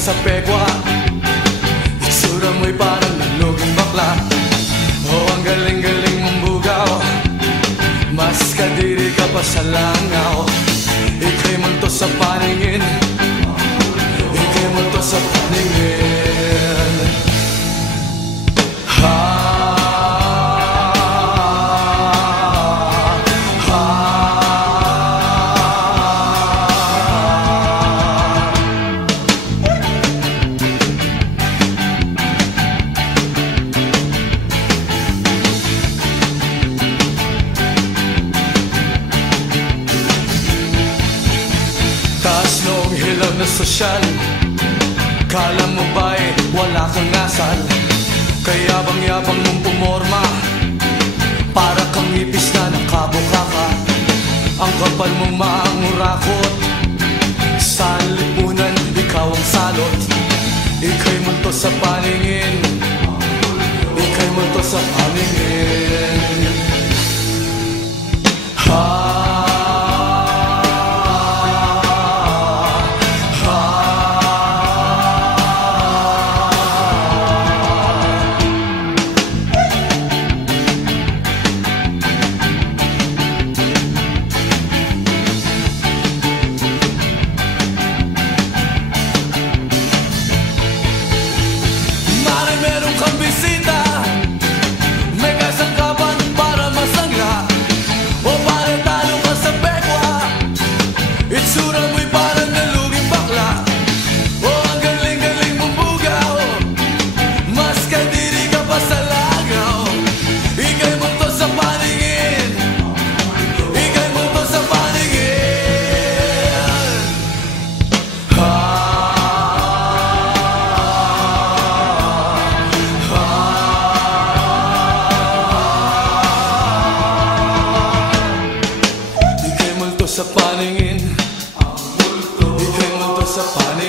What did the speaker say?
sa pekwa. Itsura mo'y parang naluging bakla. Oh, ang galing-galing mong bugaw, mas kadiri ka pa sa langaw. Ika'y multo sa paningin, ika'y multo sa paningin. Taas noong hilaw na sosyal, kala mo ba'y wala kang asal? Kaya bang-yabang mong pumorma, para kang ipis na nakabuka ka. Ang kapal mong maangurakot, sa lipunan ikaw ang salot. Ika'y multo sa paningin, ika'y multo sa paningin. Meron kang bisita, may kasangkapan para masangla, o para talo ka sa pekwa. Itsura mo'y parang naluging bakla. O ang galing-galing mong bugaw, mas kadiri ka pa sa langaw. Ika'y multo sa paningin, ika'y multo sa paningin. Sa paningin, ika'y multo sa paningin.